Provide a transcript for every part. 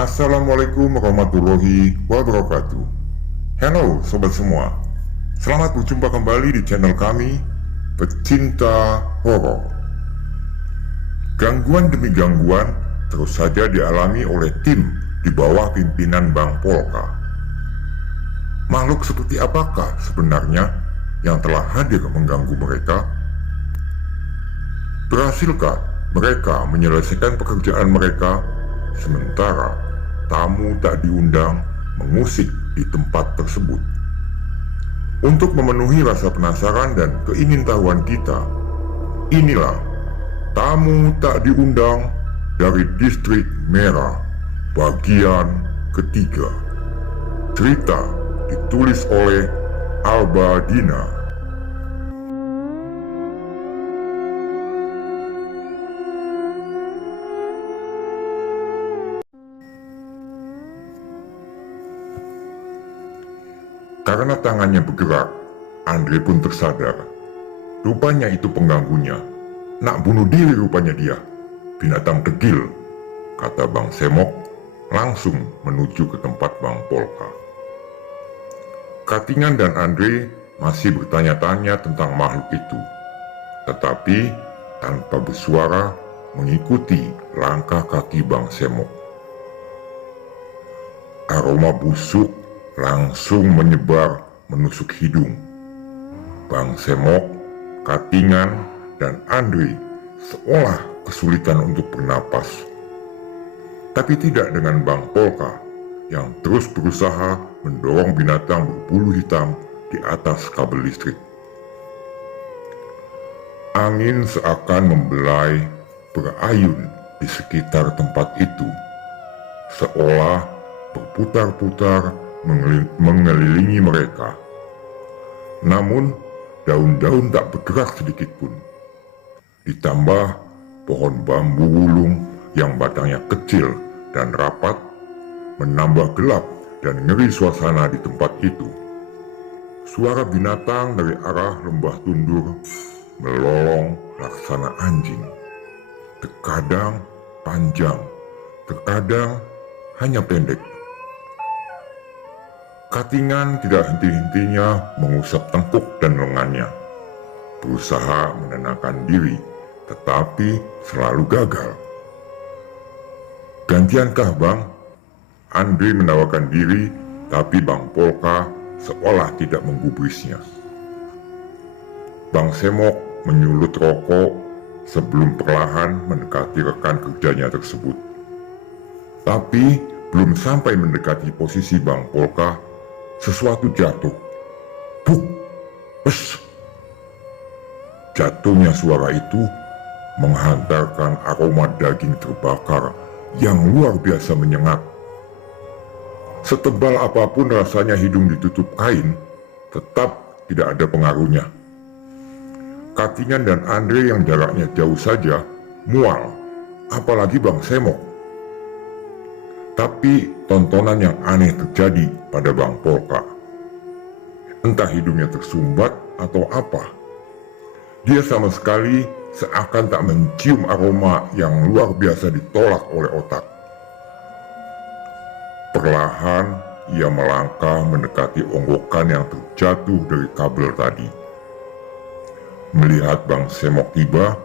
Assalamualaikum warahmatullahi wabarakatuh. Halo sobat semua, selamat berjumpa kembali di channel kami, Pecinta Horor. Gangguan demi gangguan terus saja dialami oleh tim di bawah pimpinan Bang Polka. Makhluk seperti apakah sebenarnya yang telah hadir mengganggu mereka? Berhasilkah mereka menyelesaikan pekerjaan mereka sementara tamu tak diundang mengusik di tempat tersebut? Untuk memenuhi rasa penasaran dan keingintahuan kita, inilah Tamu Tak Diundang dari Distrik Merah bagian ketiga. Cerita ditulis oleh Alba Dina. Karena tangannya bergerak, Andre pun tersadar. Rupanya itu pengganggunya. Nak bunuh diri rupanya dia. Binatang degil, kata Bang Semok langsung menuju ke tempat Bang Polka. Katingan dan Andre masih bertanya-tanya tentang makhluk itu. Tetapi tanpa bersuara mengikuti langkah kaki Bang Semok. Aroma busuk langsung menyebar menusuk hidung. Bang Semok, Katingan, dan Andre seolah kesulitan untuk bernapas. Tapi tidak dengan Bang Polka yang terus berusaha mendorong binatang berbulu hitam di atas kabel listrik. Angin seakan membelai berayun di sekitar tempat itu, seolah berputar-putar mengelilingi mereka. Namun daun-daun tak bergerak sedikit pun. Ditambah pohon bambu wulung yang batangnya kecil dan rapat menambah gelap dan ngeri suasana di tempat itu. Suara binatang dari arah lembah tundur melolong laksana anjing. Terkadang panjang, terkadang hanya pendek. Katingan tidak henti-hentinya mengusap tengkuk dan lengannya, berusaha menenangkan diri, tetapi selalu gagal. Gantiankah Bang? Andre menawarkan diri, tapi Bang Polka seolah tidak menggubrisnya. Bang Semok menyulut rokok sebelum perlahan mendekati rekan kerjanya tersebut. Tapi belum sampai mendekati posisi Bang Polka, sesuatu jatuh. Buk! Pes! Jatuhnya suara itu menghantarkan aroma daging terbakar yang luar biasa menyengat. Setebal apapun rasanya hidung ditutup kain, tetap tidak ada pengaruhnya. Katingan dan Andre yang jaraknya jauh saja mual, apalagi Bang Semok. Tapi tontonan yang aneh terjadi pada Bang Polka. Entah hidungnya tersumbat atau apa. Dia sama sekali seakan tak mencium aroma yang luar biasa ditolak oleh otak. Perlahan ia melangkah mendekati onggokan yang terjatuh dari kabel tadi. Melihat Bang Semok tiba,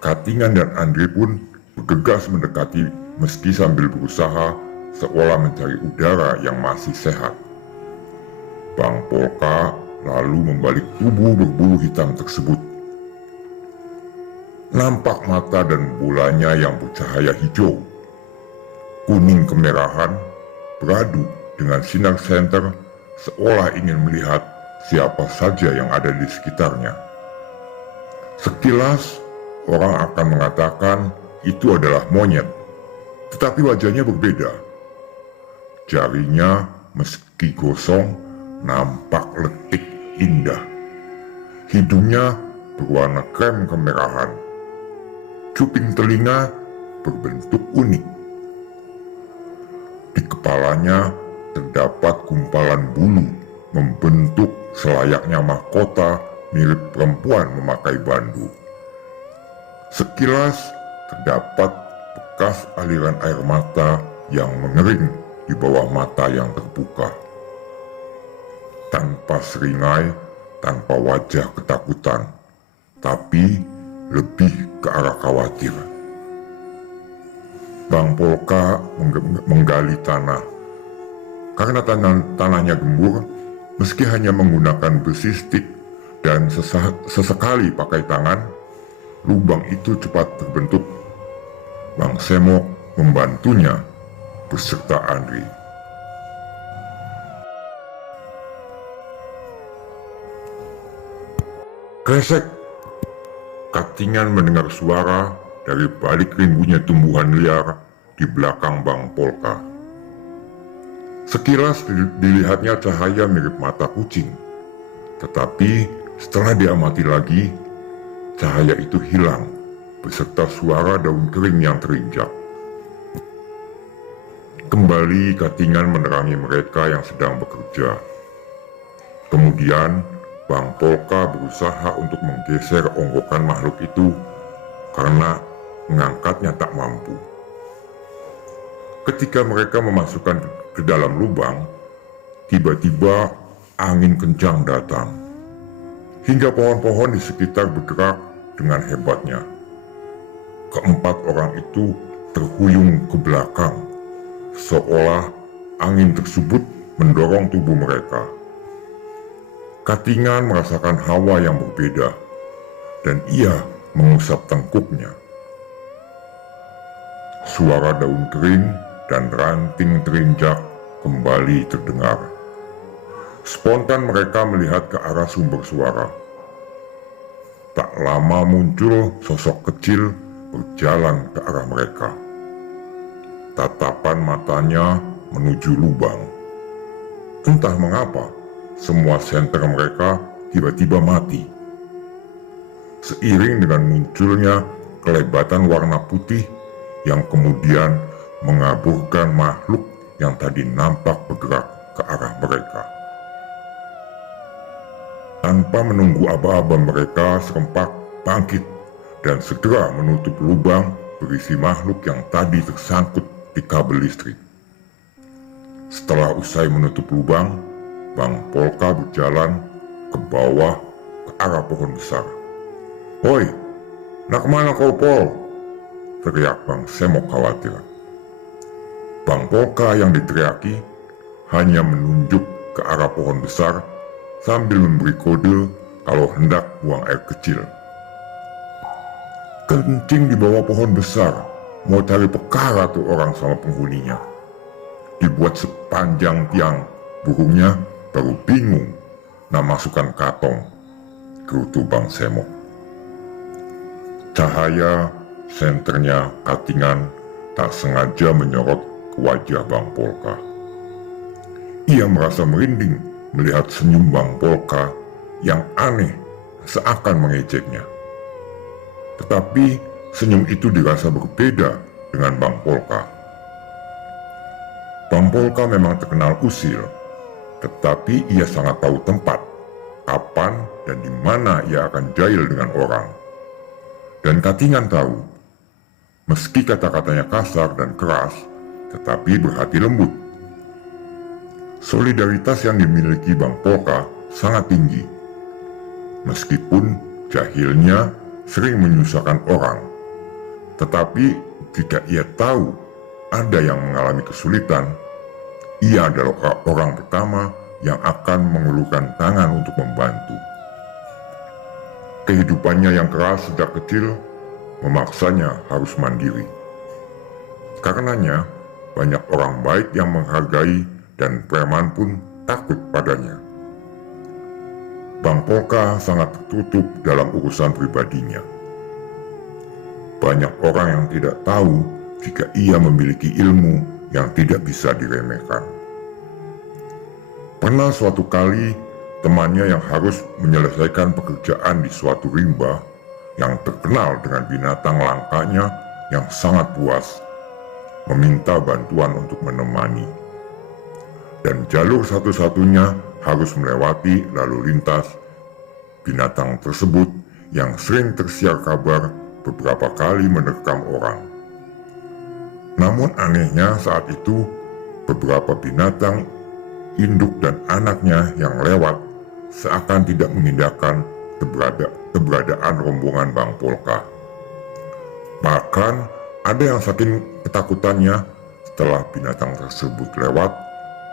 Katingan dan Andre pun bergegas mendekati meski sambil berusaha seolah mencari udara yang masih sehat. Bang Polka lalu membalik tubuh berbulu hitam tersebut. Nampak mata dan bolanya yang bercahaya hijau, kuning kemerahan, beradu dengan sinar senter seolah ingin melihat siapa saja yang ada di sekitarnya. Sekilas orang akan mengatakan itu adalah monyet, tetapi wajahnya berbeda. Jarinya meski gosong nampak letik indah. Hidungnya berwarna krem kemerahan. Cuping telinga berbentuk unik. Di kepalanya terdapat gumpalan bulu membentuk selayaknya mahkota mirip perempuan memakai bandu. Sekilas terdapat bekas aliran air mata yang mengering di bawah mata yang terbuka. Tanpa seringai, tanpa wajah ketakutan, tapi lebih ke arah khawatir. Bang Polka menggali tanah. Karena tanahnya gembur, meski hanya menggunakan besi stik dan sesekali pakai tangan, lubang itu cepat terbentuk. Bang Semok membantunya beserta Andri. Kresek! Katingan mendengar suara dari balik rimbunya tumbuhan liar di belakang Bang Polka. Sekilas dilihatnya cahaya mirip mata kucing, tetapi setelah diamati lagi, cahaya itu hilang beserta suara daun kering yang terinjak. Kembali Katingan menerangi mereka yang sedang bekerja. Kemudian Bang Polka berusaha untuk menggeser onggokan makhluk itu karena mengangkatnya tak mampu. Ketika mereka memasukkan ke dalam lubang, tiba-tiba angin kencang datang, hingga pohon-pohon di sekitar bergerak dengan hebatnya. Keempat orang itu terhuyung ke belakang, seolah angin tersebut mendorong tubuh mereka. Katingan merasakan hawa yang berbeda, dan ia mengusap tengkuknya. Suara daun kering dan ranting terinjak kembali terdengar. Spontan mereka melihat ke arah sumber suara. Tak lama muncul sosok kecil berjalan ke arah mereka. Tatapan matanya menuju lubang. Entah mengapa, semua senter mereka tiba-tiba mati. Seiring dengan munculnya kelebatan warna putih yang kemudian mengaburkan makhluk yang tadi nampak bergerak ke arah mereka. Tanpa menunggu aba-aba, mereka serempak bangkit dan segera menutup lubang berisi makhluk yang tadi tersangkut di kabel listrik. Setelah usai menutup lubang, Bang Polka berjalan ke bawah ke arah pohon besar. "Hoi, nak kemana kau, Pol?" teriak Bang Semok khawatir. Bang Polka yang diteriaki hanya menunjuk ke arah pohon besar sambil memberi kode kalau hendak buang air kecil. Kencing di bawah pohon besar, mau cari perkara tuh orang sama penghuninya. Dibuat sepanjang tiang, burungnya baru bingung nak masukkan katong, gerutu Bang Semok. Cahaya senternya Katingan tak sengaja menyorot ke wajah Bang Polka. Ia merasa merinding melihat senyum Bang Polka yang aneh seakan mengejeknya. Tetapi senyum itu dirasa berbeda dengan Bang Polka. Bang Polka memang terkenal usil, tetapi ia sangat tahu tempat, kapan dan di mana ia akan jahil dengan orang. Dan Katingan tahu, meski kata-katanya kasar dan keras, tetapi berhati lembut. Solidaritas yang dimiliki Bang Polka sangat tinggi. Meskipun jahilnya sering menyusahkan orang, tetapi jika ia tahu ada yang mengalami kesulitan, ia adalah orang pertama yang akan mengulurkan tangan untuk membantu. Kehidupannya yang keras sejak kecil memaksanya harus mandiri. Karenanya, banyak orang baik yang menghargai dan preman pun takut padanya. Bang Polka sangat tertutup dalam urusan pribadinya. Banyak orang yang tidak tahu jika ia memiliki ilmu yang tidak bisa diremehkan. Pernah suatu kali, temannya yang harus menyelesaikan pekerjaan di suatu rimba yang terkenal dengan binatang langkanya yang sangat buas, meminta bantuan untuk menemani. Dan jalur satu-satunya harus melewati lalu lintas binatang tersebut yang sering tersiar kabar beberapa kali menerkam orang. Namun anehnya saat itu beberapa binatang induk dan anaknya yang lewat seakan tidak mengindahkan keberadaan rombongan Bang Polka. Bahkan ada yang saking ketakutannya setelah binatang tersebut lewat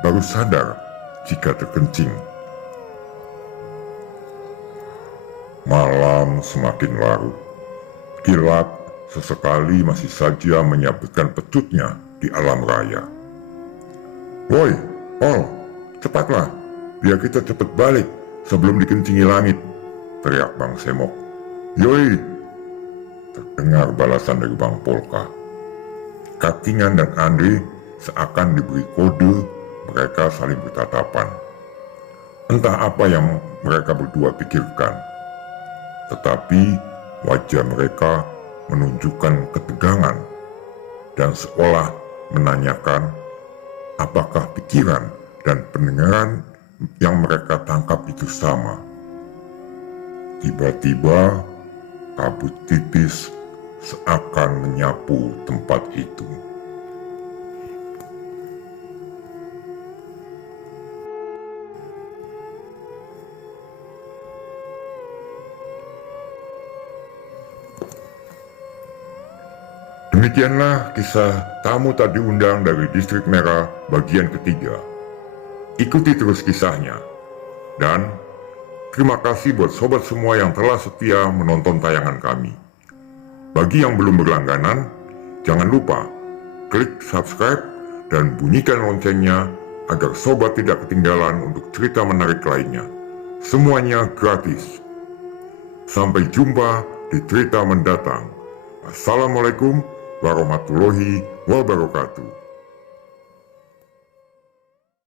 baru sadar jika terkencing. Malam semakin larut. Kilat sesekali masih saja menyabetkan pecutnya di alam raya. "Woi, Pol, cepatlah, biar kita cepat balik sebelum dikencingi langit," teriak Bang Semok. "Yoi," terdengar balasan dari Bang Polka. Katingan dan Andre seakan diberi kode, mereka saling bertatapan. Entah apa yang mereka berdua pikirkan, tetapi wajah mereka menunjukkan ketegangan dan seolah menanyakan apakah pikiran dan pendengaran yang mereka tangkap itu sama. Tiba-tiba kabut tipis seakan menyapu tempat itu. Demikianlah kisah Tamu Tak Diundang dari Distrik Merah bagian ketiga. Ikuti terus kisahnya. Dan terima kasih buat sobat semua yang telah setia menonton tayangan kami. Bagi yang belum berlangganan, jangan lupa klik subscribe dan bunyikan loncengnya agar sobat tidak ketinggalan untuk cerita menarik lainnya. Semuanya gratis. Sampai jumpa di cerita mendatang. Assalamualaikum warahmatullahi wabarakatuh.